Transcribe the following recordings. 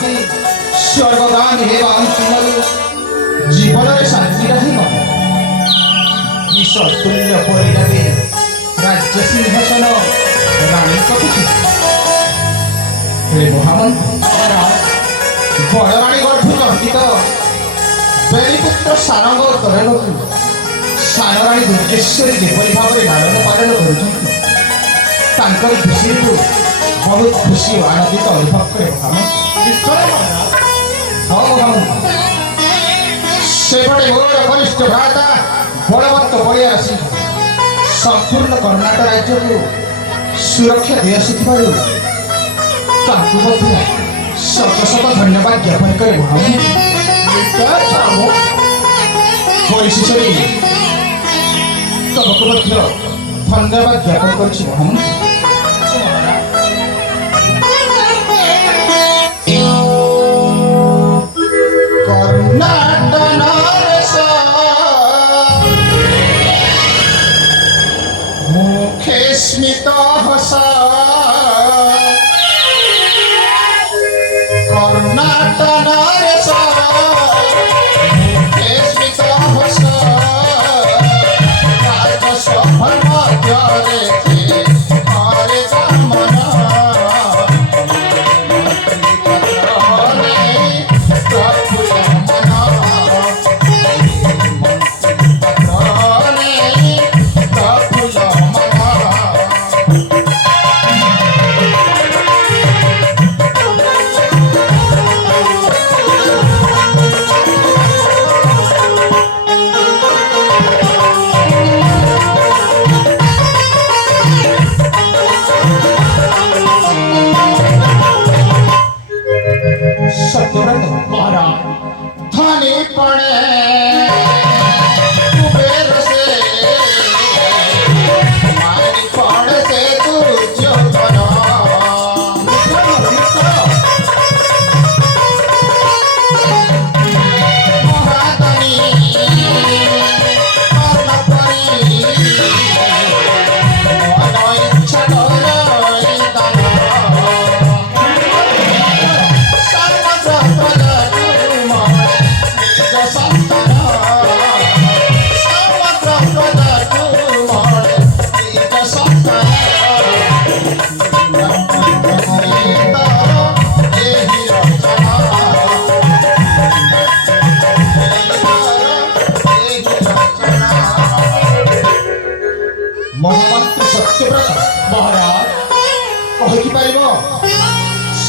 କରୁଛି ସ୍ୱର୍ଗଗାମୀ ହେବା ଅନ୍ତିମରୁ ଜୀବନରେ ଶାନ୍ତି ରହିବ। ବିଷ ତୁଲ୍ୟ ପରିଣାମେ ରାଜ୍ୟ ସିଂହାସନ ରାଣୀଙ୍କ ପିଠି। ମହାମନ୍ତ୍ରୀ ବଡ଼ରାଣୀ ଗର୍ଭ ଜନ୍ମିତ ବେଳିପୁତ୍ର ସାରଙ୍ଗ ଉତ୍ତରକୁ ସାନରାଣୀ ଦୁର୍ଗେଶ୍ୱରୀ ଯେପରି ଭାବରେ ଲାଳନ ପାଳନ କରୁଛନ୍ତି ତାଙ୍କର ଖୁସିକୁ ବହୁତ ଖୁସି ଓ ଆନନ୍ଦିତ ଅନୁଭବ କରେ ମହାମନ୍ତ୍ରୀ। ସେପଟେ ମୋର କନିଷ୍ଠ ଭ୍ରାତା ବଳବନ୍ତ ବଳିଆ ଆସି ସମ୍ପୂର୍ଣ୍ଣ କର୍ଣ୍ଣାଟକ ରାଜ୍ୟକୁ ସୁରକ୍ଷା ଦେଇ ଆସିଥିବାରୁ ତାଙ୍କୁ ମଧ୍ୟ ଶତ ଶତ ଧନ୍ୟବାଦ ଜ୍ଞାପନ କରେ ମହାମନ୍ତ୍ରୀ। ପରିଶେଷରେ ତମକୁ ମଧ୍ୟ ଧନ୍ୟବାଦ ଜ୍ଞାପନ କରୁଛି ମହାମନ୍ତ୍ରୀ। মুখে স্মিত হসা কর্ণাটনার মুখে স্মিত হসা রাজসভার মধ্যে হরে কামনা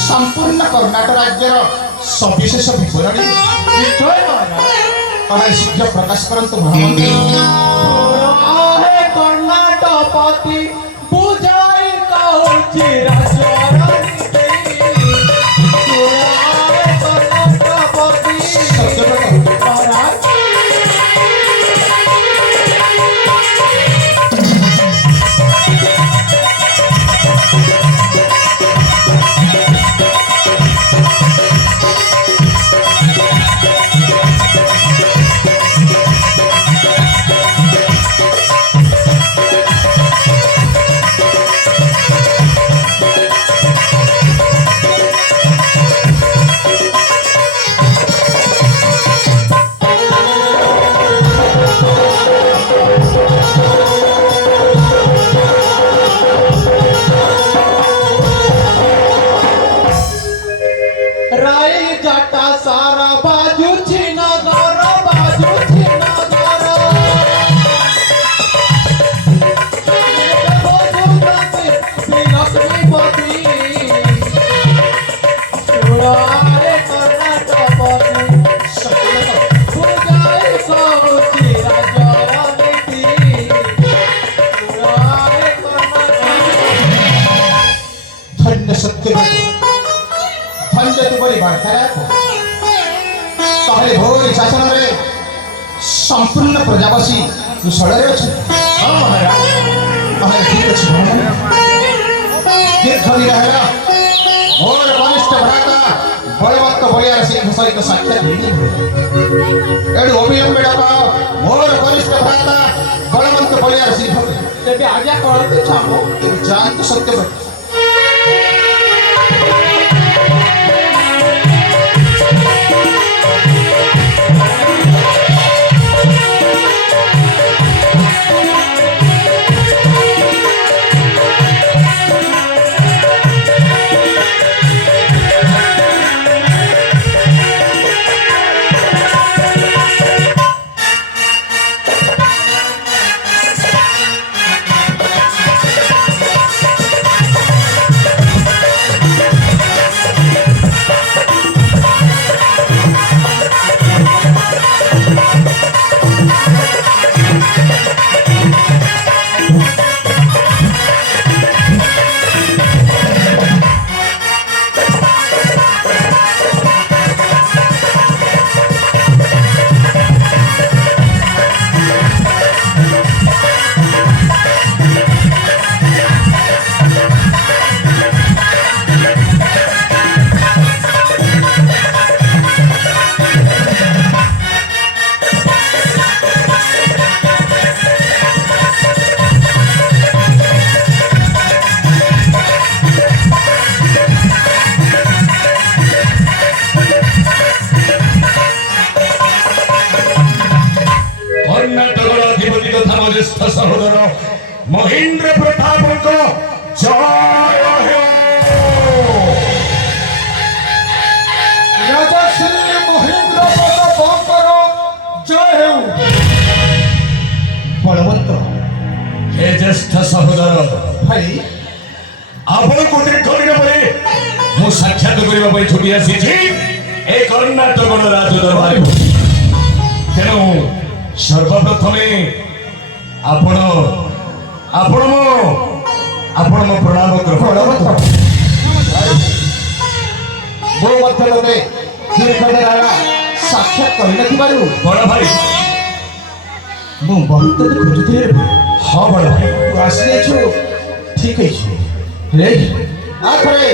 संपूर्ण कर्णाटक राज्यर सविशेष विवरणी शीघ्र प्रकाश करंतु महामंत्री। कर्णाटकपति बुझाई कहूची राजरानी कर्णाटकपति संपूर्ण प्रजावासी कुशल मोर कनिष्ठ भ्राता बलवत्त बलियार सिंह सहित साक्षात अविलंबे डाक मोर कनिष्ठ भ्राता बलवंत बलियार सिंह तेज आज्ञा करते जानते सत्यव्रत ମହେନ୍ଦ୍ର ପ୍ରତାପଙ୍କ ଜୟ ହେଉ। ରାଜା ଶ୍ରୀ ମହେନ୍ଦ୍ର ପ୍ରତାପଙ୍କର ଜୟ ହେଉ। ବଳବନ୍ତ ହେ ଜ୍ୟେଷ୍ଠ ସହୋଦର, ଭାଇ ଆପଣଙ୍କୁ ଦୀର୍ଘ ଦିନ ପରେ ମୁଁ ସାକ୍ଷାତ କରିବା ପାଇଁ ଛୁଟି ଆସିଛି ଏ କର୍ଣ୍ଣାଟକର ରାଜ ଦରବାରକୁ। ତେଣୁ ସର୍ବପ୍ରଥମେ ଆପଣ ମୋ ପ୍ରଣାମ ବଳବନ୍ତ ଗ୍ରହଣ। ମୋ ମଧ୍ୟ ତତେ ଦୀର୍ଘ ଦିନ ହେଲା ସାକ୍ଷାତ କରିନଥିବାରୁ ବଡ଼ ଭାଇ, ମୁଁ ବହୁତ ତତେ ଖୋଜୁଥିଲି ରେ ଭାଇ। ହଁ ବଡ଼ ଭାଇ, ତୁ ଆସିଯାଇଛୁ, ଠିକ ହେଇଛି ରେ। ଥରେ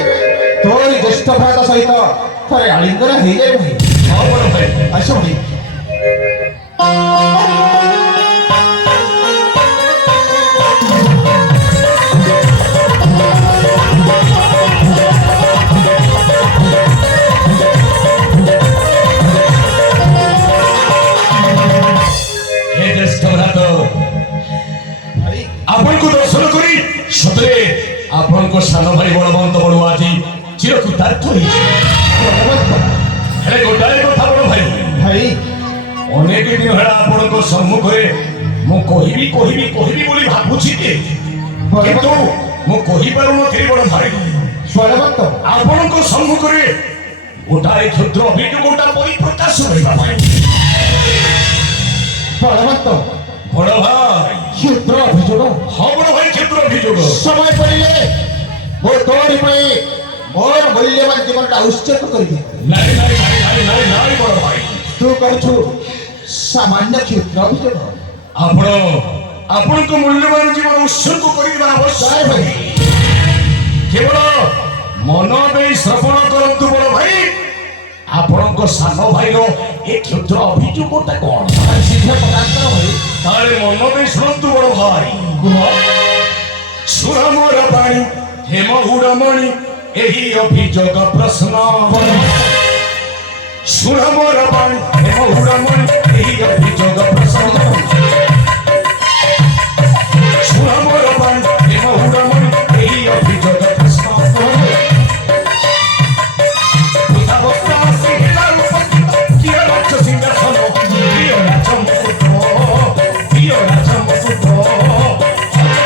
ତୋରି ଜ୍ୟେଷ୍ଠ ଭ୍ରାତା ସହିତ ଥରେ ଆଳିଙ୍ଗନ ହେଇଯାଏ ଭାଇ। ହଁ ବଡ଼ ଭାଇ। ଆସ ଭାଇ। ହେ ଜ୍ୟେଷ୍ଠ ଭ୍ରାତ, ଭାଇ ଆପଣଙ୍କୁ ଦର୍ଶନ କରି ସତରେ ଆପଣଙ୍କ ସାନ ଭାଇ ବଳବନ୍ତ ବଳୁଆ ଆଜି ଚିରକୃତାର୍ଥ ହେଇଛି। ବଳବନ୍ତ ହେଲେ ଗୋଟାଏ କଥା ବଡ଼ ଭାଇ, ଭାଇ ଅନେକ ଦିନ ହେଲା ଆପଣଙ୍କ ସମ୍ମୁଖରେ ମୁଁ କହିବି ବୋଲି ଭାବୁଛି ଯେ, କିନ୍ତୁ ମୁଁ କହିପାରୁନଥିଲି ବଡ଼ ଭାଇ। ବଳବନ୍ତ ଆପଣଙ୍କ ସମ୍ମୁଖରେ ଗୋଟାଏ କ୍ଷୁଦ୍ର ଅଭିଯୋଗଟା ପରିପ୍ରକାଶ କରିବା ପାଇଁ। ବଳବନ୍ତ ବଡ଼ ଭାଇ, କ୍ଷୁଦ୍ର ଅଭିଯୋଗ ହଁ ବଡ଼ ଭାଇ, କ୍ଷୁଦ୍ର ଅଭିଯୋଗ। ସମୟ ପଡ଼ିଲେ ମୋ ତୋରି ପାଇଁ ମୋର ମୂଲ୍ୟବାନ ଜୀବନଟା ଉତ୍ସର୍ଗ କରିବି। ନାଇଁ ବଡ଼ ଭାଇ, ତୁ କରୁଛୁ ସାମାନ୍ୟ କ୍ଷୁଦ୍ର ଅଭିଯୋଗ। ଆପଣଙ୍କ ମୂଲ୍ୟବାନ ଜୀବନ ଉତ୍ସର୍ଗ କରିବା ଆବଶ୍ୟକ। ଜୟ ଭାଇ। କେବଳ ମନ ଦେଇ ଶ୍ରବଣ କରନ୍ତୁ ବଡ଼ ଭାଇ, ଆପଣଙ୍କ ସାନ ଭାଇର ଏ କ୍ଷୁଦ୍ର ଅଭିଯୋଗଟା କଣ? ଶୀଘ୍ର ପ୍ରକାଶ କର ଭାଇ। ତାହେଲେ ମନ ଦେଇ ଶୁଣନ୍ତୁ ବଡ଼ ଭାଇ। କୁହ। ଶୁଣ ମୋର ବାଣୀ ହେମ ଉଡ଼ମଣି ଏହି ଅଭିଯୋଗ ପ୍ରଶ୍ନ। ଶୁଣ ମୋର ବାଣୀ ହେମ ଉଡ଼ମଣି ଏହି ଅଭିଯୋଗ ପ୍ରଶ୍ନ। ଶୁଣ ମୋର ବାଣୀ ହେମ ଉଡ଼ମଣି ଏହି ଅଭିଯୋଗ ପ୍ରଶ୍ନ। ବୃଦ୍ଧାବସ୍ଥା ଆସି ହେଲା ଉପସ୍ଥିତ, କିଏ ରାଜ ସିଂହାସନ, କିଏ ରାଜ ମୁକୁଟ, କିଏ ରାଜ ମୁକୁଟ,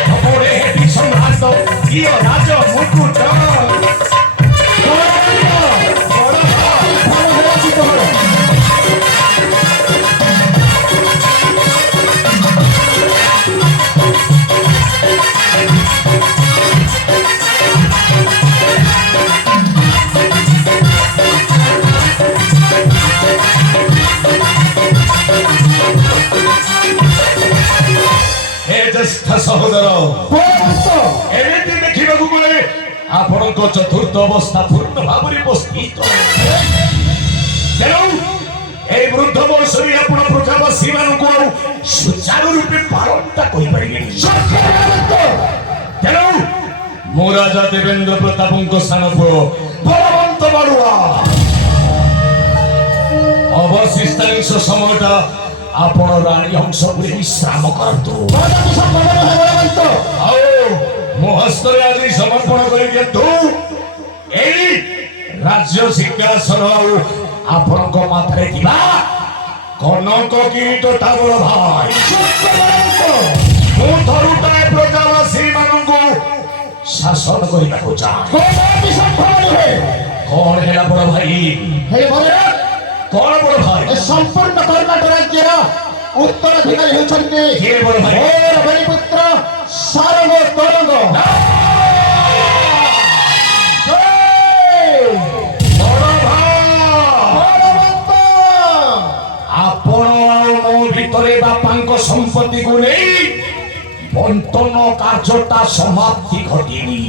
ଖବରେ ହେବି ସମ୍ରାଟ, କିଏ ରାଜ ମୁକୁଟ। ହେ ଜ୍ୟେଷ୍ଠ ସହୋଦର, ଏମିତି ଦେଖିବାକୁ ଗଲେ ଆପଣଙ୍କ ଚତୁର୍ଥ ଅବସ୍ଥା ପୂର୍ଣ୍ଣ ଭାବରେ ଉପସ୍ଥିତ। ତେଣୁ এই ବୃଦ୍ଧ ବୟସରେ ଆପଣ ପ୍ରଜାବାସୀ ମାନଙ୍କୁ ଆଉ ସୁଚାରୁ ରୂପେ ପାଳନଟା କରିପାରିବେନି। ତେଣୁ ମୁଁ ରାଜା ଦେବେନ୍ଦ୍ର ପ୍ରତାପଙ୍କ ସାନ ପୁଅ ବଳବନ୍ତ ବଳୁଆ ଅବଶିଷ୍ଟାଂଶ ସମୟଟା ଆପଣ ରାଣୀ ହଂସପୁରୀ ବିଶ୍ରାମ କରନ୍ତୁ। ଆଉ ମୋ ହସ୍ତରେ ଆଜି ସମର୍ପଣ କରିଦିଅନ୍ତୁ ଏଇ ରାଜ୍ୟ ସିଂହାସନ ଆଉ ଆପଣଙ୍କ ମାଥାରେ ଥିବା କନକ କିରୀଟଟା ବଡ଼ ଭାଇ। ମୁଁ ଥରୁଟାଏ ପ୍ରଜାବାସୀ ମାନଙ୍କୁ ଶାସନ କରିବାକୁ ଚାହେଁ। କଣ ହେଲା ବଡ଼ ଭାଇ? କଣ ବଡ଼ ଭାଇ? ସମ୍ପୂର୍ଣ୍ଣ କର୍ଣ୍ଣାଟକ ରାଜ୍ୟର ଉତ୍ତରାଧିକାରୀ ହେଉଛନ୍ତି କିଏ ବଡ଼ ଭାଇ? ମୋର ବଳିପୁତ୍ର ସାରଙ୍ଗ ତରଙ୍ଗ। ଆପଣ ଆଉ ମୋ ଭିତରେ ବାପାଙ୍କ ସମ୍ପତ୍ତିକୁ ନେଇ ବଣ୍ଟନ କାର୍ଯ୍ୟଟା ସମାପ୍ତି ଘଟିନି।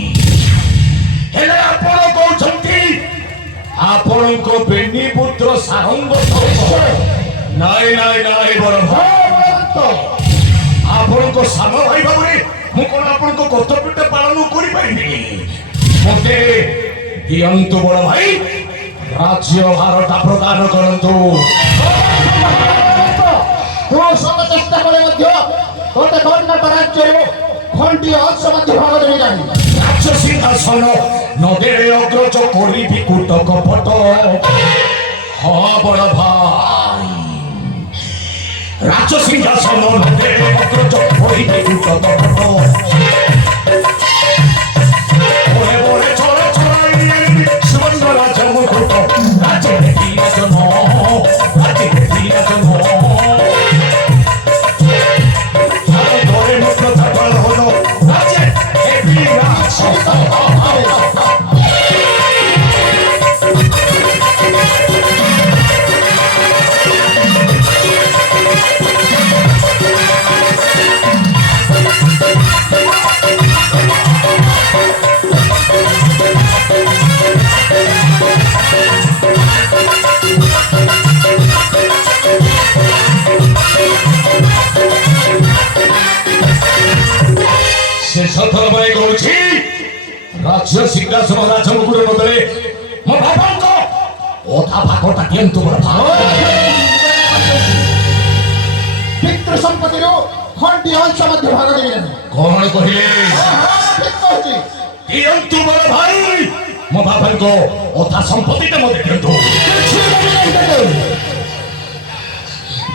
ହେଲେ ଆପଣ କହୁଛନ୍ତି ଆପଣଙ୍କ ବେନି ପୁତ୍ର ସାରଙ୍ଗ ନାଇଁ ବଡ଼ ଭାଇ, ଆପଣଙ୍କ ସାନ ଭାଇ ଭାବରେ ମୁଁ କଣ ଆପଣଙ୍କ କର୍ତ୍ତବ୍ୟଟା ପାଳନ କରିପାରିବି? ମତେ ଦିଅନ୍ତୁ ବଡ଼ ଭାଇ, ରାଜ୍ୟ ଭାରଟା ପ୍ରଦାନ କରନ୍ତୁ। ତୁ ସତ ଚେଷ୍ଟା କଲେ ମଧ୍ୟ তোতে কর্ণাটক রাজ্যের ঘণ্টি অংশ মধ্যে ভাগ দেবে জানি রাজ্য সিংহাসন নদের অগ্রজ করিবি কুট কপট হ বড় ভাই রাজ্য সিংহাসন নদের অগ্রজ করিবি কুট কপট ওরে ওরে চড়ে চড়াই সুবর্ণ রাজ মুকুট রাজে বিরাজন রাজে বিরাজন ধরে মুক্ত থাকার হলো রাজে বিরাজন ଶେଷଥର ପାଇଁ କହୁଛି ରାଜ୍ୟ ସିଂହାସନ ରାଜମୁକୁଟ ବଦଳେ ମୋ ବାପାଙ୍କ ଅଧା ଭାଗଟା ଦିଅନ୍ତୁ ମୋ ଭାଇ ପିତୃ ସମ୍ପତ୍ତିରୁ ଘଣ୍ଟି ଅଂଶ ମଧ୍ୟ ଭାଗ ଦେବେ ଜାନି କଣ କହିଲେ ଠିକ କହୁଛି ଦିଅନ୍ତୁ ମୋ ଭାଇ ମୋ ବାପାଙ୍କ ଅଧା ସମ୍ପତ୍ତିଟା ମୋତେ ଦିଅନ୍ତୁ କିଛି ଦେବି ନାହିଁ ତତେ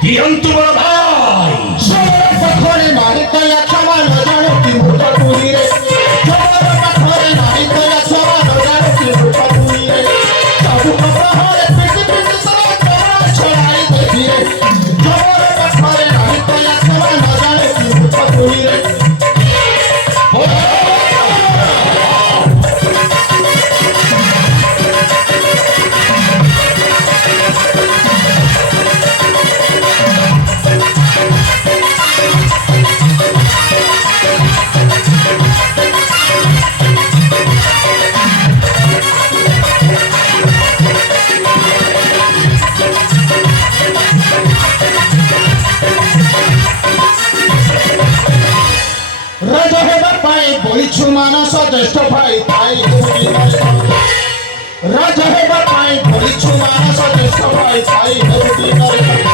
ଦିଅନ୍ତୁ ମୋ ଭାଇ ଜୋର ପାଖରେ ନାହିଁ କୟା କ୍ଷମା ନ ଜାଣୁ କି ଭୂତ ତୁହିରେ ଜୋର ପାଖରେ ନାହିଁ କୟା କ୍ଷମା ନ ଜାଣୁ କି ଭୂତ ତୁହିରେ ସବୁ ପ୍ରହରେ ପିଟି ପିଟି ତୋର ତୋର ଛଡ଼ାଇ ଦେଖିରେ ଜୋର ପାଖରେ ନାହିଁ କୟା କ୍ଷମା ନ ଜାଣୁ କି ଭୂତ ତୁହିରେ রাজা হেবার পাই বইছু মানস জ্যেষ্ঠ ভাই তাই হেবুটি রাজা হেবার পাই বইছু মানস জ্যেষ্ঠ ভাই তাই হেবুটি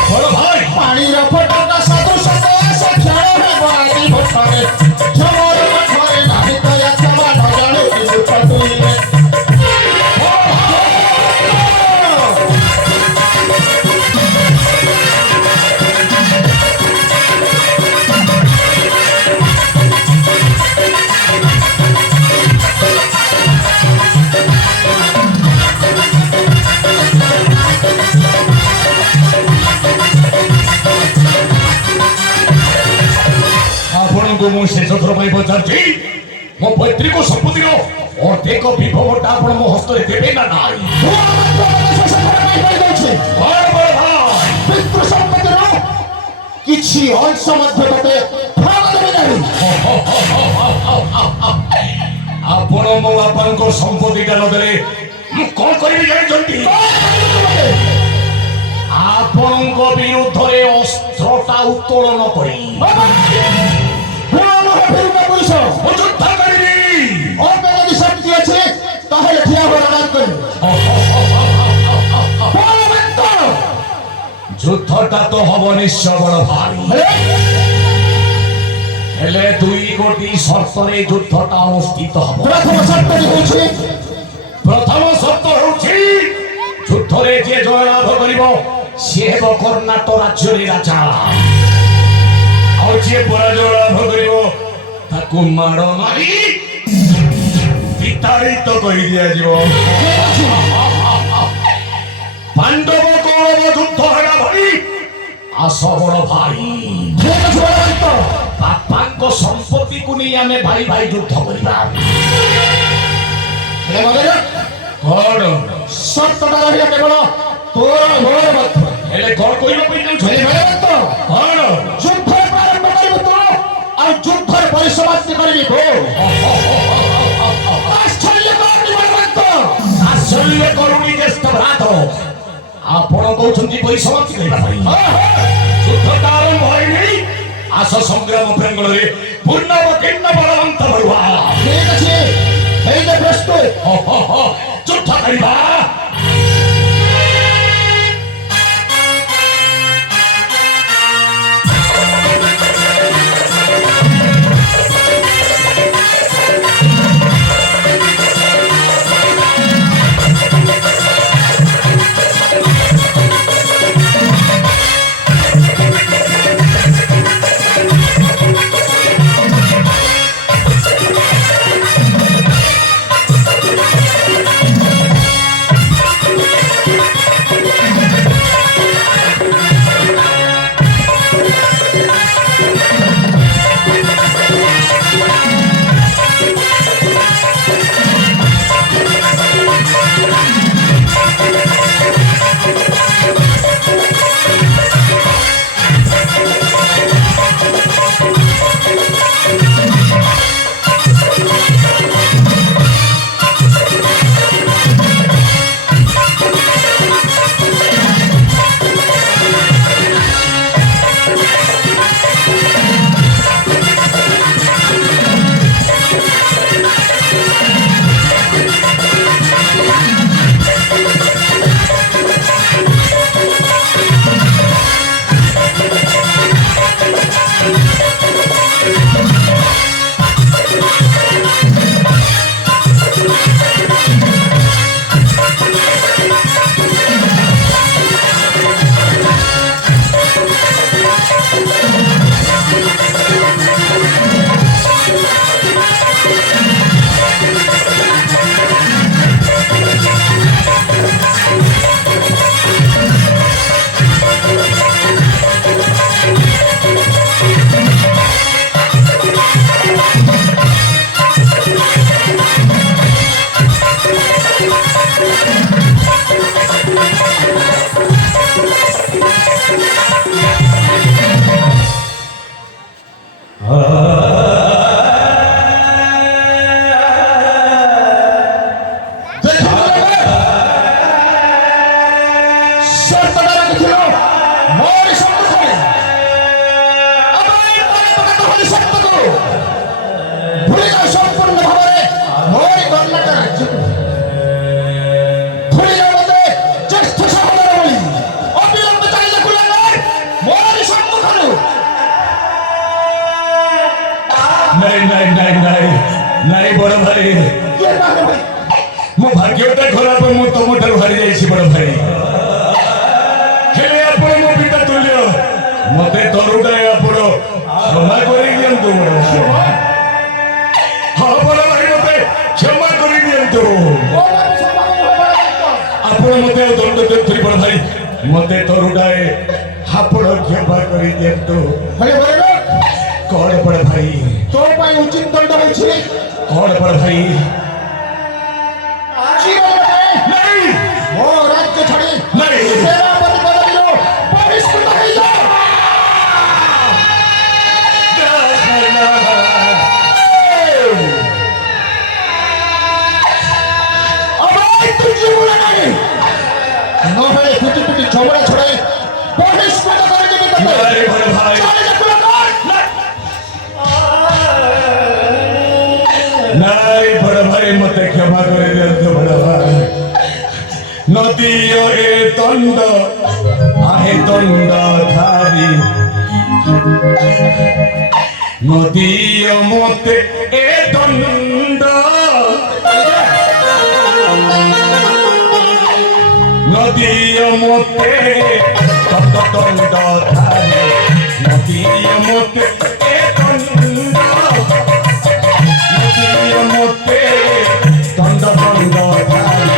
বড় ভাই পানির ফটকা সাধু শত আশা খেল হেব আদি ভটরে ঝমর মঠরে নাহি তয়া ক্ষমা ন জাণু কি দুঃখ তুইরে ଆପଣଙ୍କୁ ମୁଁ ଶେଷଥର ପାଇଁ ପଚାରୁଛି ମୋ ପୈତୃକ ସମ୍ପତ୍ତିର ଅର୍ଧେକ ବିଭବଟା ଆପଣ ମୋ ହସ୍ତରେ ଦେବେ ନା ନାହିଁ ବଡ଼ ବଡ଼ ଭାଇ ପିତୃ ସମ୍ପତ୍ତିର କିଛି ଅଂଶ ମଧ୍ୟ ତତେ ଭାଗ ଦେବେ ନାହିଁ ଆପଣ ମୋ ବାପାଙ୍କ ସମ୍ପତ୍ତିଟା ନଦେଲେ ମୁଁ କଣ କରିବି ଜାଣିଛନ୍ତି ଆପଣଙ୍କ ବିରୁଦ୍ଧରେ ଅସ୍ତ୍ରଟା ଉତ୍ତୋଳନ କରି পুরুষ ମୁଁ ଯୁଦ୍ଧ କରିବି অল্প যদি শক্তি আছে তাহলে ঠিয়া হওয়ার আদান করবে ଯୁଦ୍ଧଟା ତ ହବ ନିଶ୍ଚୟ ବଡ଼ ଭାଇ ହେଲେ 2 ଗୋଟି ସର୍ତ୍ତରେ ଯୁଦ୍ଧଟା ଅନୁଷ୍ଠିତ ହବ প্রথম শর্তটি হচ্ছে ପ୍ରଥମ ସର୍ତ୍ତ ହେଉଛି ଯୁଦ୍ଧରେ ଯିଏ ଜୟଲାଭ କରିବ ସିଏ ହେବ କର୍ଣ୍ଣାଟକ ରାଜ୍ୟରେ ରାଜା ଆଉ ଯିଏ ପରାଜୟ ଲାଭ କରିବ ତାକୁ ମାଡ଼ ମାରି ବିତାଡ଼ିତ କରି ଦିଆଯିବ ପାଣ୍ଡବ କୌରବ ଯୁଦ୍ଧ ହେଲା ଭଳି ଆସ ବଡ଼ ଭାଇ ବାପାଙ୍କ ସମ୍ପତ୍ତିକୁ ନେଇ ଆମେ ଭାଇ ଭାଇ ଯୁଦ୍ଧ କରିବା କଣ শর্তটা রহিলা কেবল তোর ঘর মধ্যে ହେଲେ କଣ କହିବା ପାଇଁ ଯାଉଛ କଣ যুদ্ধ প্রারম্ভ করিব তো আর যুদ্ধের পরিসমাপ্তি করিবি তো আশ্চর্য করনি বলবন্ত ଆଶ୍ଚର୍ଯ୍ୟ କରୁଣି ଜ୍ୟେଷ୍ଠ ଭ୍ରାତ ଆପଣ କହୁଛନ୍ତି ପରିସମାପ୍ତି କରିବା ପାଇଁ ଯୁଦ୍ଧଟା ଆରମ୍ଭ ହୋଇନି ଆସ ସଂଗ୍ରାମ ପ୍ରାଙ୍ଗଣରେ ପୂର୍ଣ୍ଣବତୀର୍ଣ୍ଣ ବଳବନ୍ତ ବଢୁଆ ঠিক আছে এই যে প্রস্তুত ଯୁଦ୍ଧ କରିବା नहीं नहीं नहीं नहीं नहीं बड़ भाई मो भाग्यटा खराब मु तुम ठार हारी जाइछि बड़ भाई हेले आपण मो पिता तुल्य मते तरुडा आपण क्षमा करि दियंतु हां बड़ भाई मते क्षमा करि दियंतु आपण मते दंड देथि बड़ भाई मते तरुडाए आपण क्षमा करि दियंतु हेले बड़ कौन बड़ भाई तो पाई उचित दंड होइछि कौन बड़ भाई नहीं मो राज्य छाड़ी नहीं सेनापति पदवीरो बहिष्कृत होई जा अबे तुझे बोला नहीं नो है कुटी कुटी झगड़ा छड़ाई बहिष्कृत कर के तते अरे बड़ भाई चले जा कुला नहीं बड़ भाई मते क्षमा कर दियंतु बड़ भाई नदी ए दंड आहे दंड धारी नदी मते ए दंड नदी मते तत दंड धारी नदी मते ए दंड मते दंड दंड धारी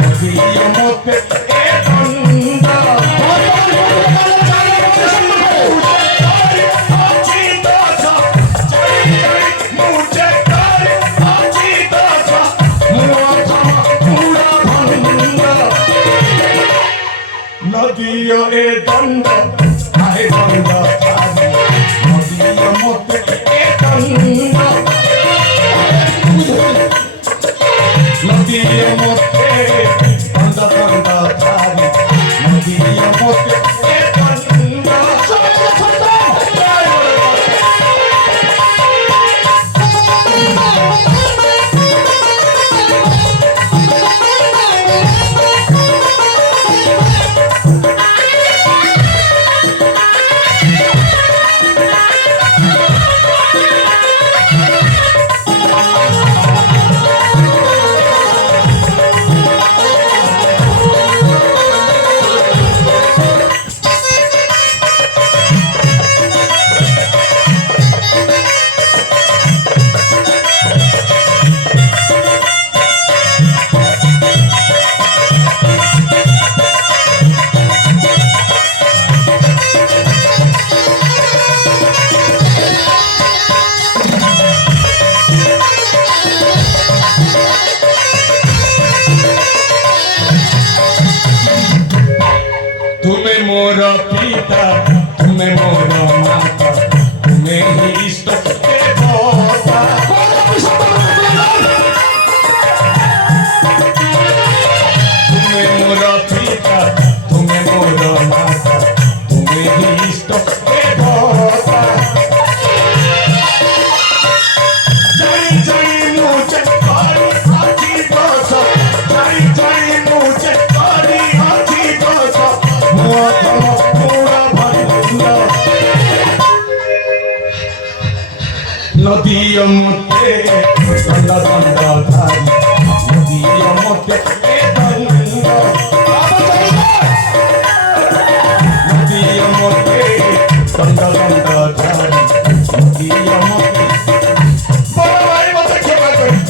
नदी मते ए दंड नदी ए दंड आहे दंड धारी नदी मते ए दंड नदी मते दंड दंड धारी नदी मते ए दंड मोर पिता तुमे मोर माता तुमे ही इष्ट देवता तुमे मोर पिता तुमे मोर माता तुमे ही इष्ट देवता जय जय मुझे करी आजी बस जय जय मुझे करी आजी बस पूरा भरी नदी मते दंड दंड धारी नदी मते दंड नदी मते दंड दंड धारी नदी मते बड़ भाई मते क्षमा करी